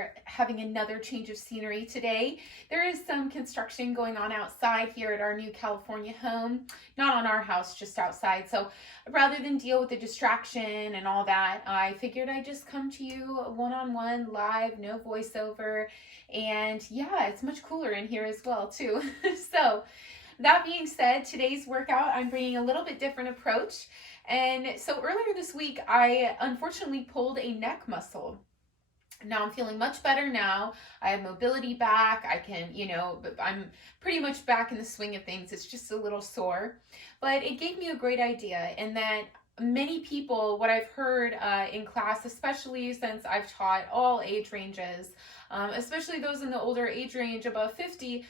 are having another change of scenery today. There is some construction going on outside here at our new California home. Not on our house, just outside. So rather than deal with the distraction and all that, I figured I'd just come to you one-on-one, live, no voiceover. And yeah, it's much cooler in here as well too. So that being said, today's workout, I'm bringing a little bit different approach. And so earlier this week, I unfortunately pulled a neck muscle. Now I'm feeling much better now. I have mobility back. I can, I'm pretty much back in the swing of things. It's just a little sore. But it gave me a great idea in that many people, what I've heard in class, especially since I've taught all age ranges, especially those in the older age range above 50,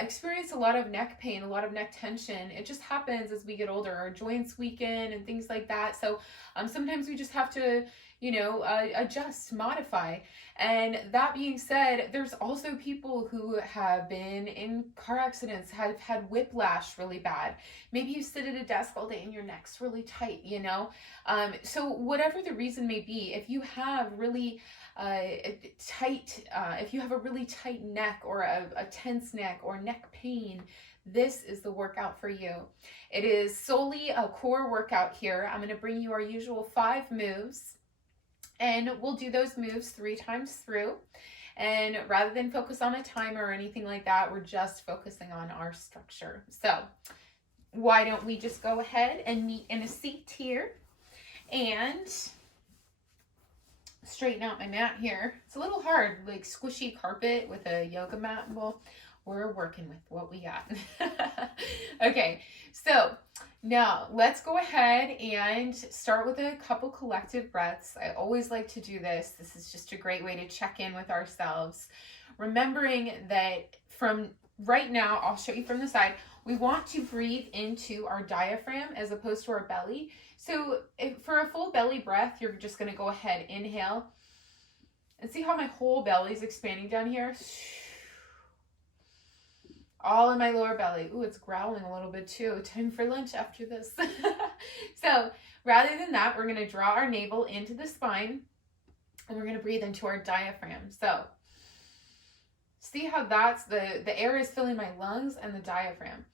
experience a lot of neck pain, a lot of neck tension. It just happens as we get older. Our joints weaken and things like that. So sometimes we just have to, adjust, modify. And that being said, there's also people who have been in car accidents, have had whiplash really bad. Maybe you sit at a desk all day and your neck's really tight, So whatever the reason may be, if you have really if you have a really tight neck or a tense neck or neck pain, this is the workout for you. It is solely a core workout here. I'm going to bring you our usual 5 moves. And we'll do those moves 3 times through. And rather than focus on a timer or anything like that, we're just focusing on our structure. So why don't we just go ahead and meet in a seat here and straighten out my mat here. It's a little hard, like squishy carpet with a yoga mat. Well, we're working with what we got. Okay, so now let's go ahead and start with a couple collective breaths. I always like to do this. This is just a great way to check in with ourselves. Remembering that from right now, I'll show you from the side, we want to breathe into our diaphragm as opposed to our belly. So for a full belly breath, you're just going to go ahead, inhale, and see how my whole belly is expanding down here? All in my lower belly. Ooh, it's growling a little bit too. Time for lunch after this. So rather than that, we're going to draw our navel into the spine and we're going to breathe into our diaphragm. So see how that's the air is filling my lungs and the diaphragm.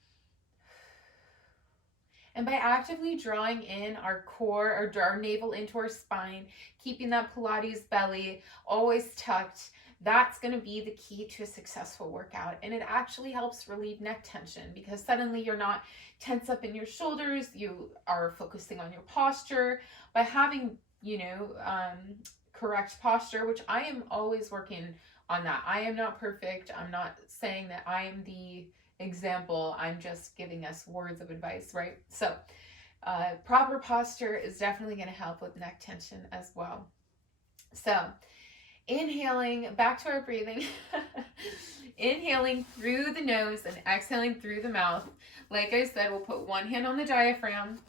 And by actively drawing in our core or our navel into our spine, keeping that Pilates belly always tucked, that's going to be the key to a successful workout. And it actually helps relieve neck tension because suddenly you're not tense up in your shoulders. You are focusing on your posture. By having, correct posture, which I am always working on that. I am not perfect. I'm not saying that I am the example. I'm just giving us words of advice, right? So proper posture is definitely going to help with neck tension as well. So inhaling, back to our breathing. Inhaling through the nose and exhaling through the mouth. Like I said, we'll put one hand on the diaphragm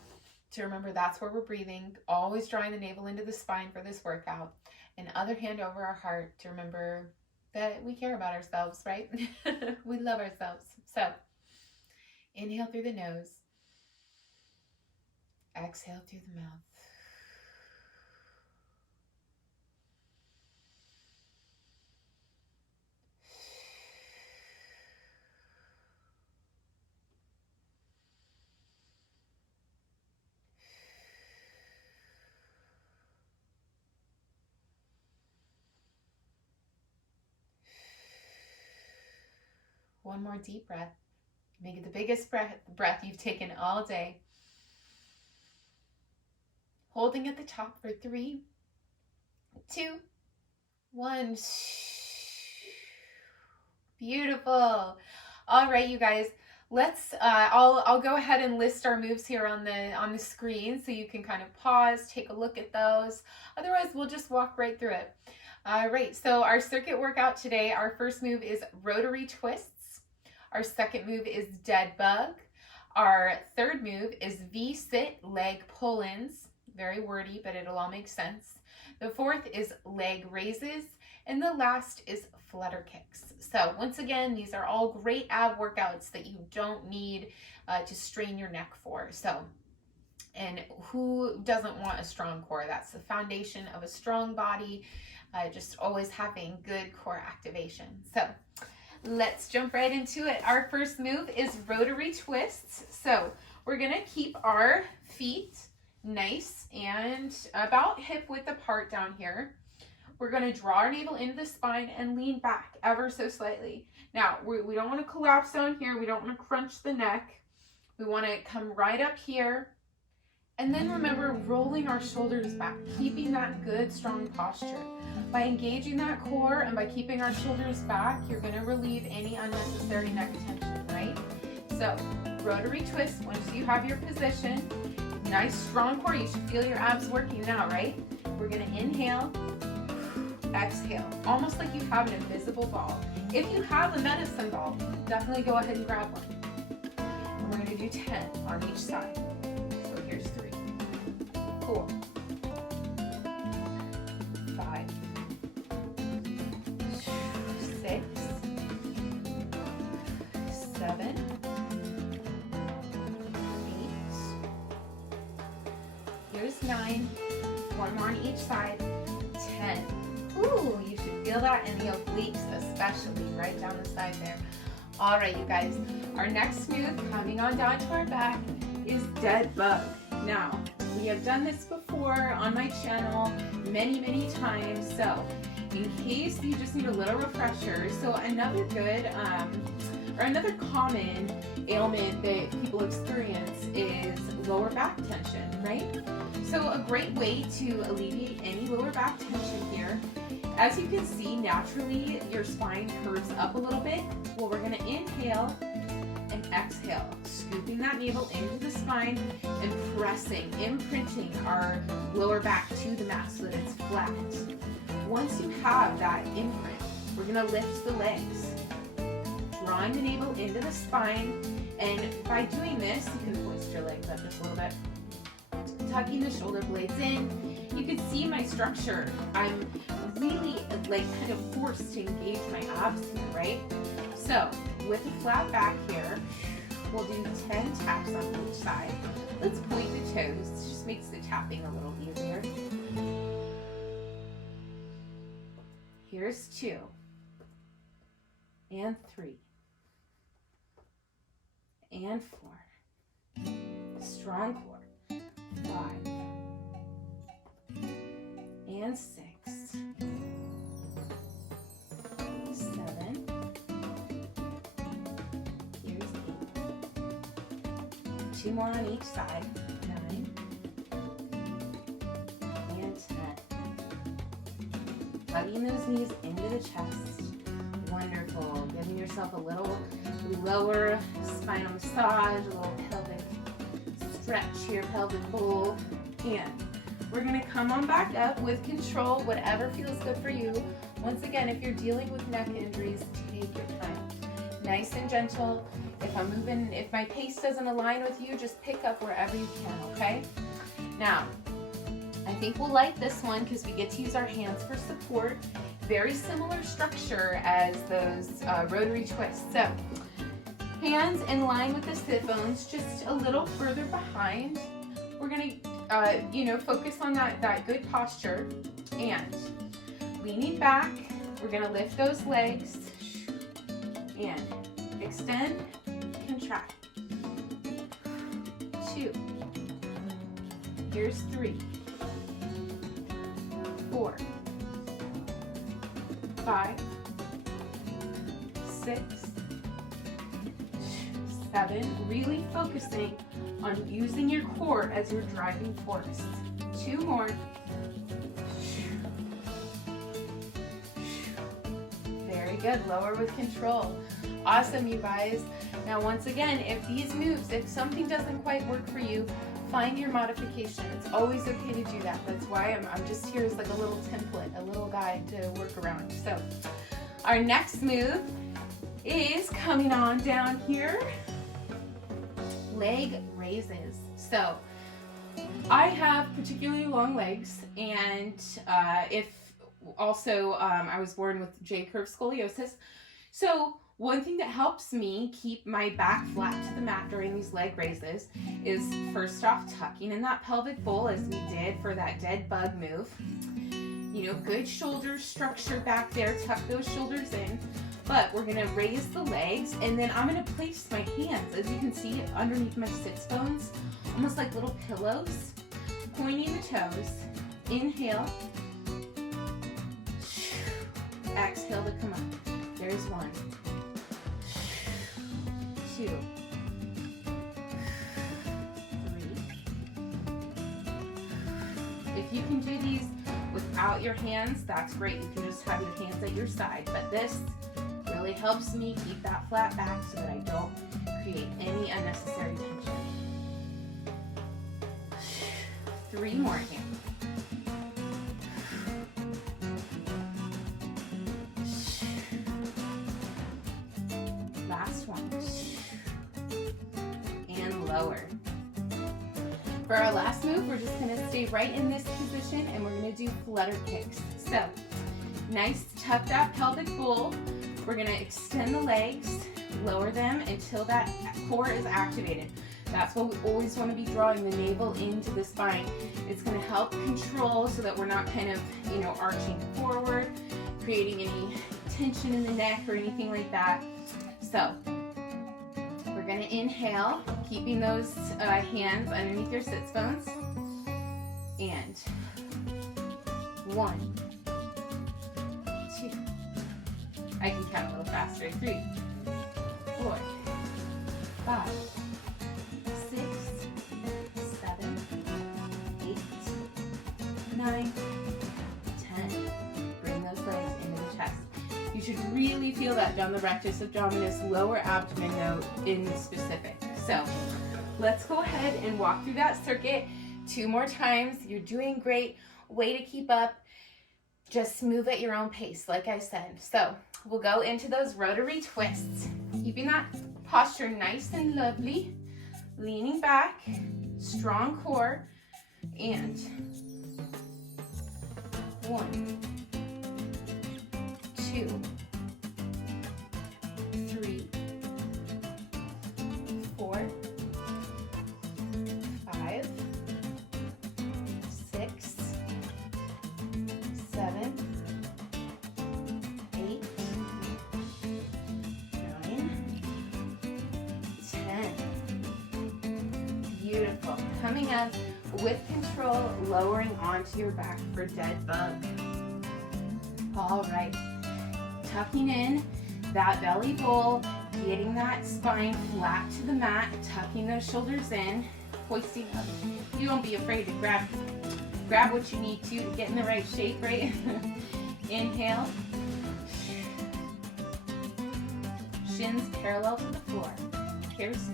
to remember that's where we're breathing. Always drawing the navel into the spine for this workout. And other hand over our heart to remember that we care about ourselves, right? We love ourselves. So inhale through the nose. Exhale through the mouth. One more deep breath. Make it the biggest breath you've taken all day. Holding at the top for 3, 2, 1. Beautiful. All right, you guys. Let's. I'll go ahead and list our moves here on the screen so you can kind of pause, take a look at those. Otherwise, we'll just walk right through it. All right. So our circuit workout today. Our first move is Rotary Twists. Our second move is Dead Bug. Our third move is V-sit leg pull-ins. Very wordy, but it'll all make sense. The fourth is leg raises. And the last is Flutter Kicks. So once again, these are all great ab workouts that you don't need to strain your neck for. So, and who doesn't want a strong core? That's the foundation of a strong body. just always having good core activation. So let's jump right into it. Our first move is Rotary Twists. So we're gonna keep our feet nice and about hip width apart down here. We're gonna draw our navel into the spine and lean back ever so slightly. Now, we don't wanna collapse down here. We don't wanna crunch the neck. We wanna come right up here. And then remember, rolling our shoulders back, keeping that good, strong posture. By engaging that core and by keeping our shoulders back, you're gonna relieve any unnecessary neck tension, right? So, rotary twist, once you have your position, nice, strong core. You should feel your abs working now, right? We're gonna inhale, exhale, almost like you have an invisible ball. If you have a medicine ball, definitely go ahead and grab one. And we're gonna do 10 on each side. So here's 3, 4, 5, 6, 7, 8. Here's 9. One more on each side. 10. Ooh, you should feel that in the obliques, especially right down the side there. All right, you guys. Our next move, coming on down to our back, is dead bug. Now, we have done this before on my channel many, many times. So, in case you just need a little refresher, so another good, or another common ailment that people experience is lower back tension, right? So a great way to alleviate any lower back tension here, as you can see, naturally your spine curves up a little bit. Well, we're gonna inhale and exhale, scooping that navel into the spine and pressing, imprinting our lower back to the mat so that it's flat. Once you have that imprint, we're gonna lift the legs, drawing the navel into the spine, and by doing this, you can hoist your legs up just a little bit, tucking the shoulder blades in. You can see my structure. I'm really like kind of forced to engage my abs here, right? So with a flat back here, we'll do 10 taps on each side. Let's point the toes. It just makes the tapping a little easier. Here's 2 and 3 and 4. Strong core. 5 and 6, 7. Here's 8. 2 more on each side. 9 and 10. Tugging those knees into the chest. Wonderful. Giving yourself a little lower spinal massage, a little pelvic stretch here, pelvic bowl. And we're going to come on back up with control, whatever feels good for you. Once again, if you're dealing with neck injuries, take your time. Nice and gentle. If my pace doesn't align with you, just pick up wherever you can, okay? Now, I think we'll like this one because we get to use our hands for support. Very similar structure as those rotary twists. So, hands in line with the sit bones, just a little further behind. We're gonna, focus on that good posture, and leaning back, we're gonna lift those legs and extend, contract. 2. Here's 3, 4, 5, 6, 7. Really focusing on using your core as your driving force. 2 more. Very good. Lower with control. Awesome, you guys. Now, once again, if something doesn't quite work for you, find your modification. It's always okay to do that. That's why I'm just here as like a little template, a little guide to work around. So, our next move is coming on down here. Leg raises. So I have particularly long legs, and I was born with J-curve scoliosis. So one thing that helps me keep my back flat to the mat during these leg raises is, first off, tucking in that pelvic bowl as we did for that dead bug move. good shoulder structure back there. Tuck those shoulders in. But we're gonna raise the legs, and then I'm gonna place my hands, as you can see, underneath my sits bones, almost like little pillows, pointing the toes. Inhale. Exhale to come up. There's 1, 2, 3. If you can do these without your hands, that's great. You can just have your hands at your side, but this really helps me keep that flat back so that I don't create any unnecessary tension. 3 more hands. Last one. And lower. For our last move, we're just gonna stay right in this position and we're gonna do flutter kicks. So, nice tucked out pelvic bowl. We're gonna extend the legs, lower them until that core is activated. That's what we always wanna be drawing the navel into the spine. It's gonna help control so that we're not kind of, arching forward, creating any tension in the neck or anything like that. So, we're gonna inhale, keeping those hands underneath your sits bones. And 1, 2. I can count a little faster. 3, 4, 5, 6, 7, 8, 9, 10. Bring those legs into the chest. You should really feel that down the rectus abdominis, lower abdomen note in specific. So let's go ahead and walk through that circuit 2 more times. You're doing great. Way to keep up. Just move at your own pace, like I said. So we'll go into those rotary twists. Keeping that posture nice and lovely. Leaning back, strong core, and 1, 2, 3, 4, 5, 6, 7, 8, 9, 10. Beautiful. Coming up with control, lowering onto your back for dead bug. All right. Tucking in that belly bowl, getting that spine flat to the mat, tucking those shoulders in, hoisting up. You won't be afraid to grab what you need to get in the right shape, right? Inhale. Shins parallel to the floor. Here's 2.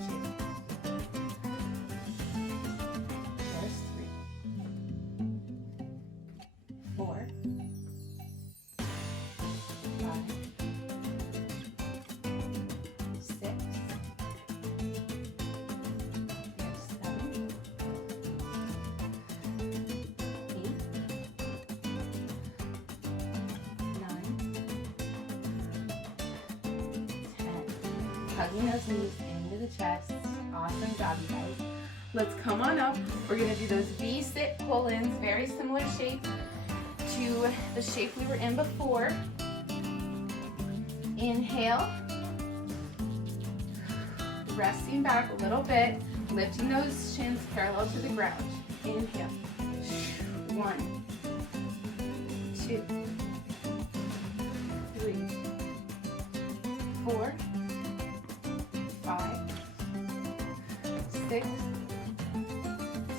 There's 3. 4. 5. 6. There's 7. 8. 9. 10. Hugging those knees into the chest. Awesome job, you guys. Let's come on up. We're gonna do those V-sit pull-ins, very similar shape to the shape we were in before. Inhale. Resting back a little bit, lifting those shins parallel to the ground. Inhale. 1, 2, 3, 4, 5, 6,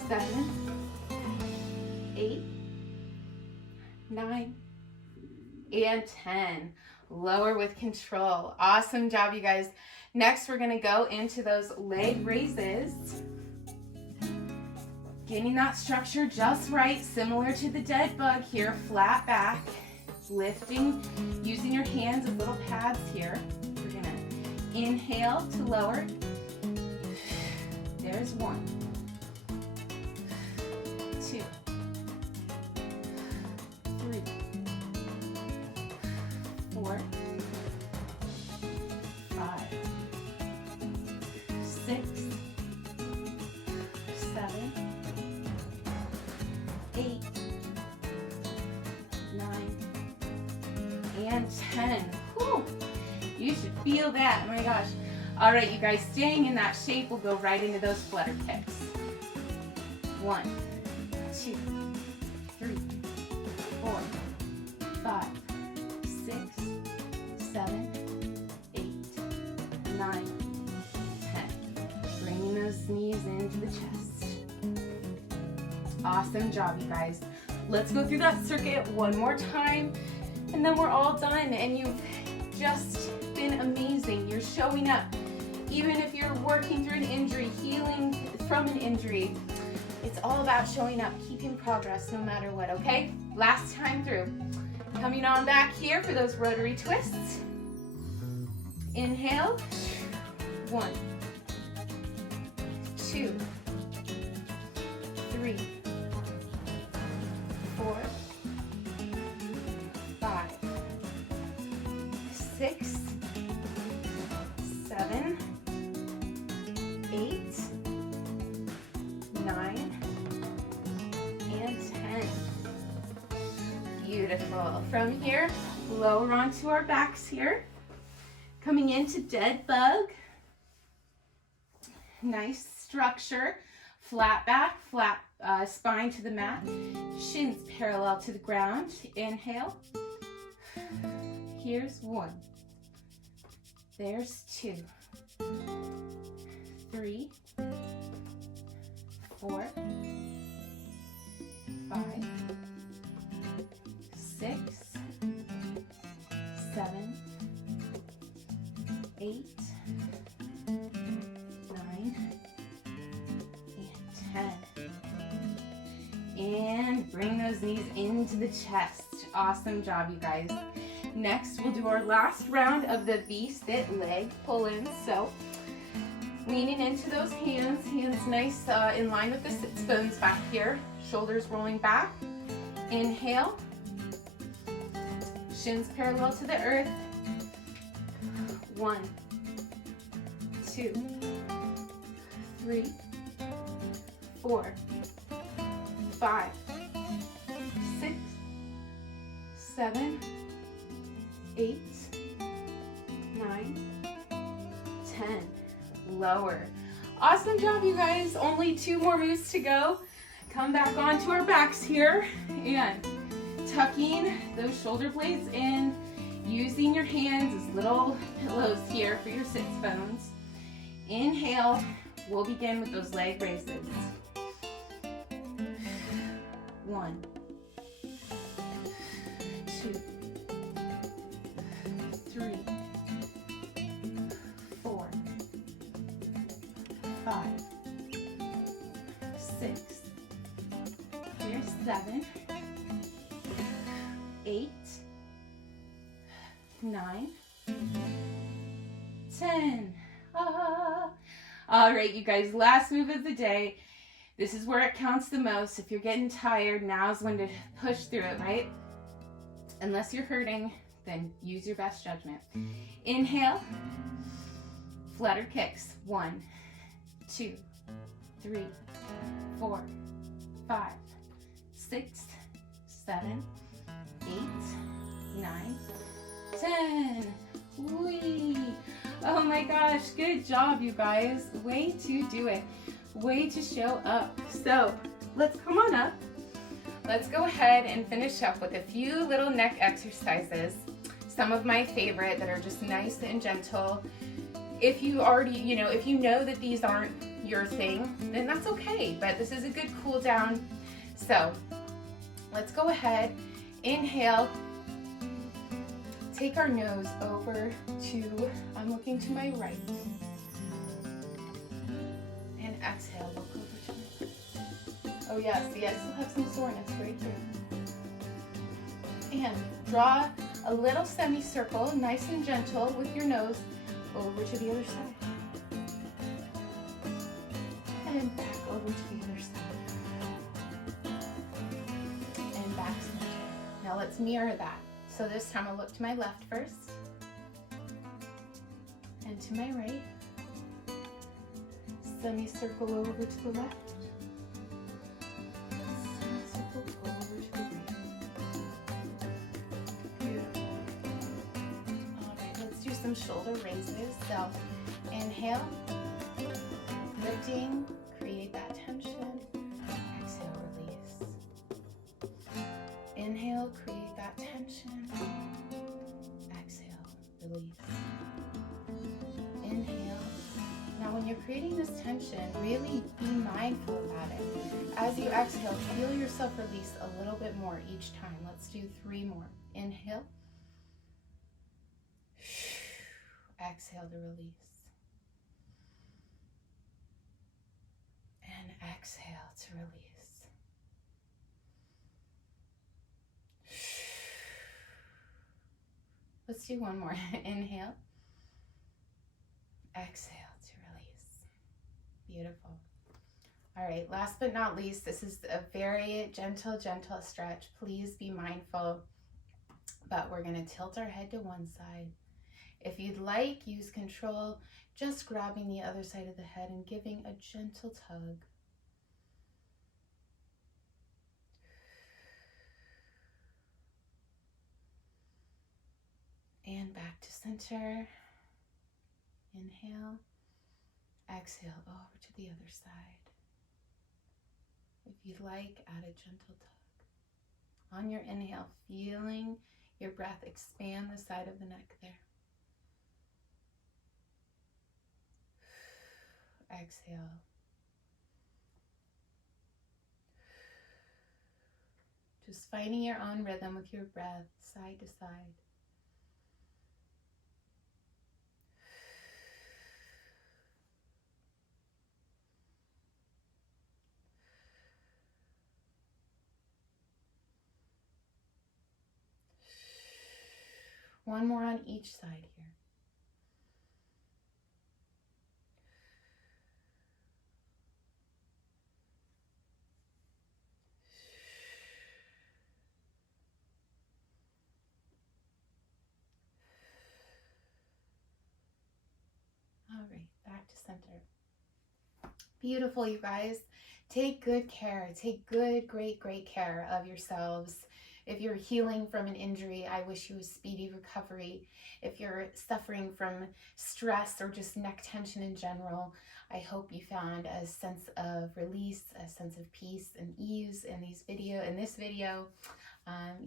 7, 8, 9, and 10. Lower with control. Awesome job, you guys. Next, we're gonna go into those leg raises. Getting that structure just right, similar to the dead bug here, flat back, lifting, using your hands as little pads here. We're gonna inhale to lower. There's 1, 2, 3, 4, 5, 6, 7, 8, 9, and 10. Whew. You should feel that, oh my gosh. All right, you guys, staying in that shape, we'll go right into those flutter kicks. 1, 2, 3, 4, 5, 6, 7, 8, 9, 10. Bringing those knees into the chest. Awesome job, you guys. Let's go through that circuit one more time, and then we're all done, and you've just been amazing. You're showing up. Even if you're working through an injury, healing from an injury, it's all about showing up, keeping progress no matter what, okay? Last time through. Coming on back here for those rotary twists. Inhale. 1, 2, 3, 4, 5, 6, 7, 8, 9, and 10. Beautiful. From here, lower onto our backs here. Coming into dead bug. Nice structure. Flat back, flat spine to the mat. Shins parallel to the ground. Inhale. Here's 1. There's 2. 3, 4, 5, 6, 7, 8, 9, and 10. And bring those knees into the chest. Awesome job, you guys. Next, we'll do our last round of the V-sit leg pull-ins. So, leaning into those hands nice in line with the sits bones back here. Shoulders rolling back. Inhale. Shins parallel to the earth. 1, 2, 3, 4, 5, 6, 7, 8, 9, 10. Lower. Awesome job, you guys. Only 2 more moves to go. Come back onto our backs here and tucking those shoulder blades in, using your hands as little pillows here for your sits bones. Inhale. We'll begin with those leg raises. 1, 2, 3, 4, 5, 6, here's 7, 8, 9, 10. All right, you guys, last move of the day. This is where it counts the most. If you're getting tired, now's when to push through it, right? Unless you're hurting, then use your best judgment. Inhale. Flutter kicks. 1, 2, 3, 4, 5, 6, 7, 8, 9, 10. Whee! Oh my gosh, good job, you guys. Way to do it. Way to show up. So let's come on up. Let's go ahead and finish up with a few little neck exercises. Some of my favorite that are just nice and gentle. If you already, if you know that these aren't your thing, then that's okay. But this is a good cool down. So let's go ahead. Inhale. Take our nose over to, I'm looking to my right. And exhale, look over to my right. Oh yeah, see, I still have some soreness right here. And draw a little semicircle, nice and gentle with your nose over to the other side. And back over to the other side. And back center. Now let's mirror that. So this time I'll look to my left first, and to my right. Semicircle over to the left. Semicircle over to the right. Beautiful. some shoulder raises. So inhale, lifting, create that tension. Exhale, release. Inhale, create that tension. Exhale, release. Inhale. Now when you're creating this tension, really be mindful about it. As you exhale, feel yourself release a little bit more each time. Let's do 3 more. Inhale. Exhale to release. And exhale to release. Let's do 1 more. Inhale. Exhale to release. Beautiful. All right, last but not least, this is a very gentle stretch. Please be mindful, but we're gonna tilt our head to one side. If you'd like, use control, just grabbing the other side of the head and giving a gentle tug. And back to center. Inhale, exhale over to the other side. If you'd like, add a gentle tug. On your inhale, feeling your breath expand the side of the neck there. Exhale. Just finding your own rhythm with your breath, side to side. One more on each side here. All right, back to center. Beautiful, you guys. Take good care. Take great care of yourselves. If you're healing from an injury, I wish you a speedy recovery. If you're suffering from stress or just neck tension in general, I hope you found a sense of release, a sense of peace and ease in this video.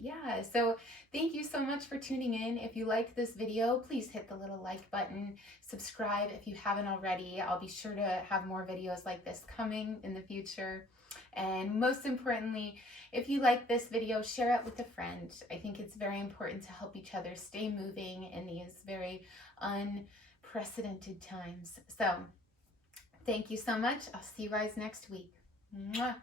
Yeah, so thank you so much for tuning in. If you liked this video, please hit the little like button, subscribe if you haven't already. I'll be sure to have more videos like this coming in the future. And most importantly, if you like this video, share it with a friend. I think it's very important to help each other stay moving in these very unprecedented times. So thank you so much. I'll see you guys next week. Mwah.